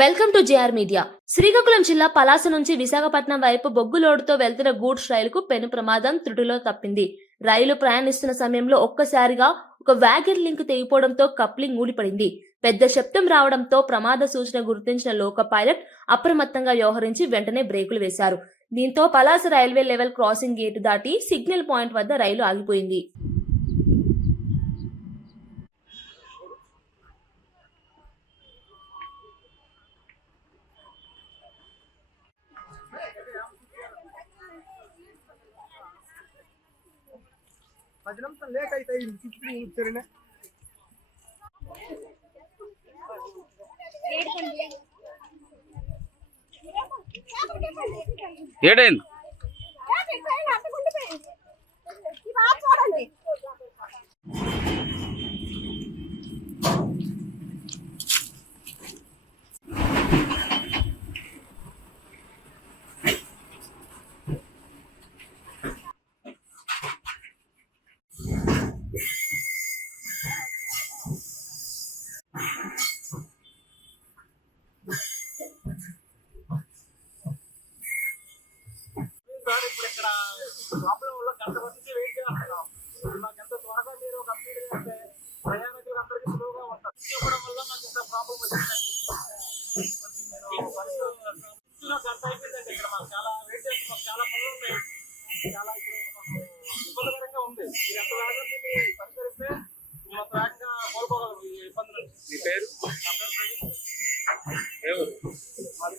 Welcome to JR media. Srikakulam జిల్లా పలాస నుంచి విశాఖపట్నం వైపు బొగ్గు లోడుతో వెళ్తున్న గూడ్స్ రైలుకు పెను ప్రమాదం త్రుటిలో తప్పింది. రైలు ప్రయాణిస్తున్న సమయంలో ఒక్కసారిగా ఒక వ్యాగన్ లింక్ తెగిపోవడంతో కప్లింగ్ ఊడిపడింది. పెద్ద శబ్దం రావడంతో ప్రమాద సూచన గుర్తించిన లోకో పైలట్ అప్రమత్తంగా వ్యవహరించి వెంటనే బ్రేకులు వేశారు. దీంతో Palasa railway level crossing gate దాటి సిగ్నల్ పాయింట్ వద్ద రైలు ఆగిపోయింది. లేట్ అయితే ఏడైంది ఇప్పుడు ఇక్కడ ప్రాబ్లం వల్ల గంట వరకు వెయిట్ చేస్తున్నాం. మాకు ఎంత త్వరగా మీరు కంప్లీట్ చేస్తే ప్రయాణికులు అందరికీ సులువుగా ఉంటారు. చెప్పడం వల్ల మాకు ఇంత ప్రాబ్లం వచ్చిందండి. గంట అయిపోయిందండి. ఇక్కడ మాకు చాలా వెయిట్ చేస్తున్నాం. చాలా పనులు ఉన్నాయి. చాలా ఇప్పుడు మాకు ఇబ్బందికరంగా ఉంది. మీరు ఎంత వేగంగా దీన్ని పరిష్కరిస్తే మాకు వేగంగా కోలుకోగలరు ఈ ఇబ్బందులు. మీ పేరు? నా పేరు ప్రవీణ్. ఎవరు? మాది